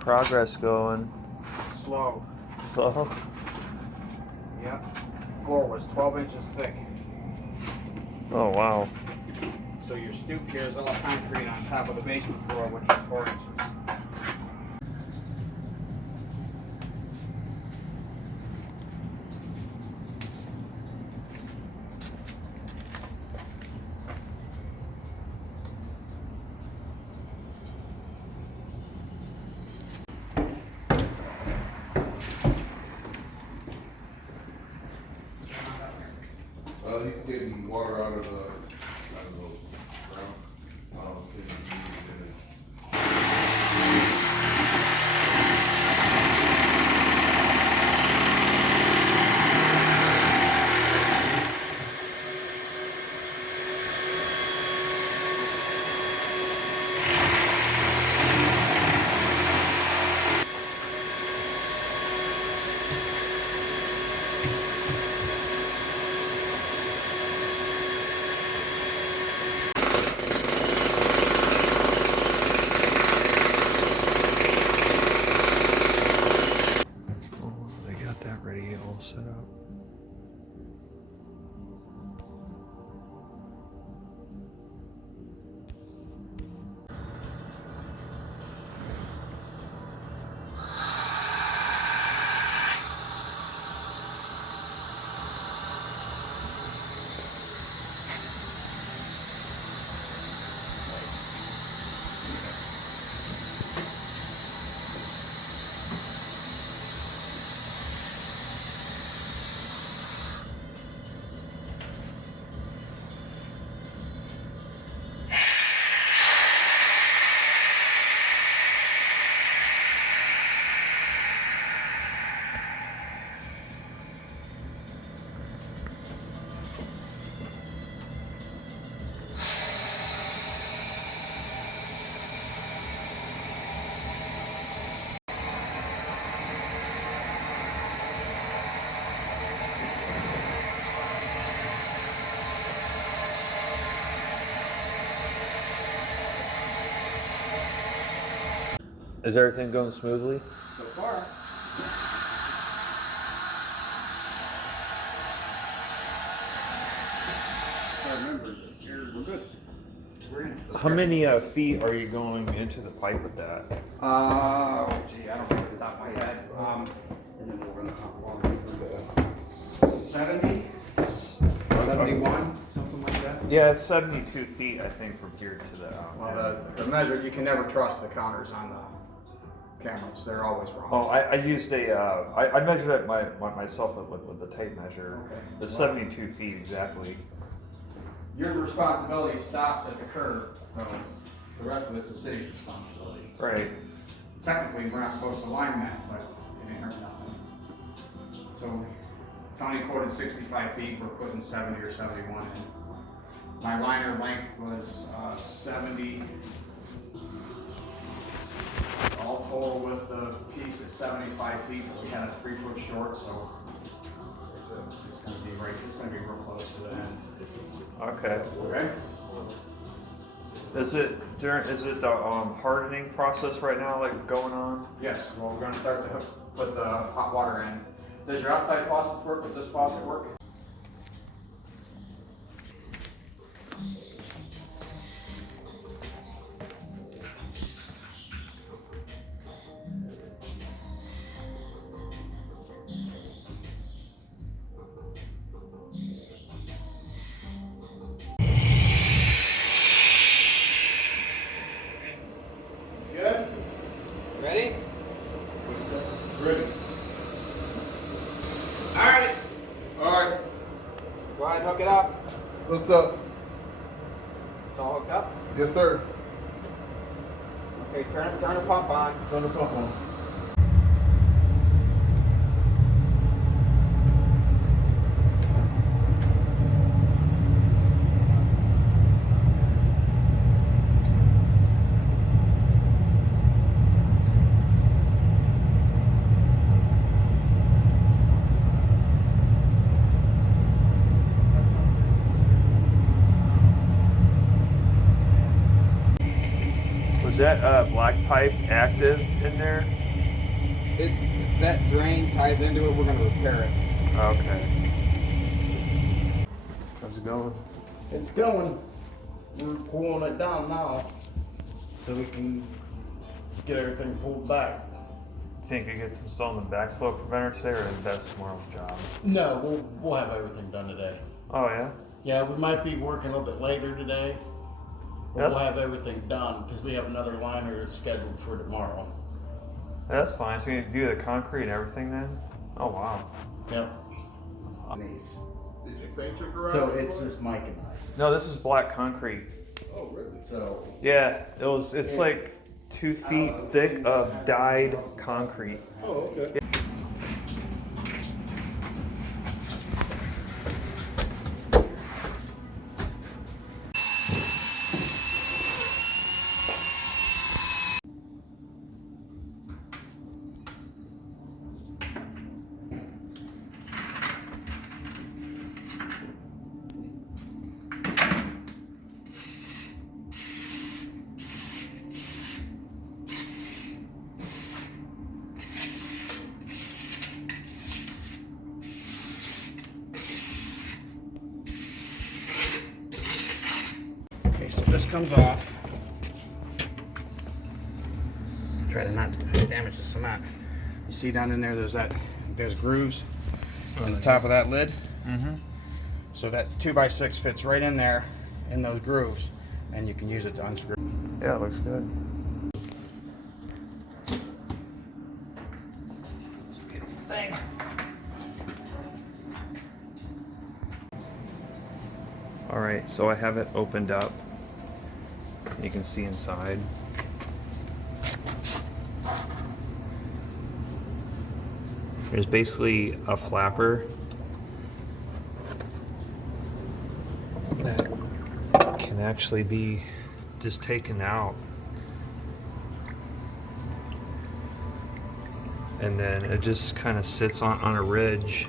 progress going? Slow. Slow? Yep. Floor was 12 inches thick. Oh, wow. So your stoop here is all concrete on top of the basement floor, which is 4 inches. He's getting water out of the ground. I don't see him using it. Oh, they got that ready all set up. Is everything going smoothly? So far. I remember, we're good. We're in. How many feet are you going into the pipe with that? Gee, I don't know off the top of my head. And then we're in the hot water. 70? 71? Something like that? Yeah, it's 72 feet, I think, from here to the. Well, the measure, you can never trust the counters on the cameras. They're always wrong. Oh, I used I measured it myself with the tape measure. Okay. It's 72 feet exactly. Your responsibility stops at the curb. The rest of it's the city's responsibility. Right. Technically, we're not supposed to line that, but it ain't hurt nothing. So, county quoted 65 feet, we're putting 70 or 71 in. My liner length was 70. All total with the piece at 75 feet, but we had a 3 foot short, so it's gonna be real close to the end. Okay. Okay? Is it the hardening process right now, like going on? Yes, well, we're gonna start to put the hot water in. Does your outside faucet work? Does this faucet work? Good? Ready? Ready. Alright. Alright, Go ahead and hook it up. hooked up. It's all hooked up. Yes, sir. Okay, turn the pump on. Turn the pump on. Was that black pipe active in there? It's, that drain ties into it, we're gonna repair it. Okay. How's it going? It's going. We're cooling it down now so we can get everything pulled back. Think it gets installed in the backflow preventer today, or that's tomorrow's job? No, we'll have everything done today. Oh yeah? Yeah, we might be working a little bit later today, but we'll Yes. have everything done because we have another liner scheduled for tomorrow. That's fine. So you do the concrete and everything then? Oh wow. Yep. Nice. Did you paint your garage? So it's just Mike and I. No, this is black concrete. Oh, really? So Yeah, it's like 2 feet thick of dyed concrete. Oh, okay. Okay, so this comes off. Try to not damage the cement. You see down in there, there's grooves on the top of that lid. Mm-hmm. So that 2x6 fits right in there, in those grooves, and you can use it to unscrew. Yeah, it looks good. It's a beautiful thing. All right, so I have it opened up. You can see inside. There's basically a flapper that can actually be just taken out. And then it just kind of sits on a ridge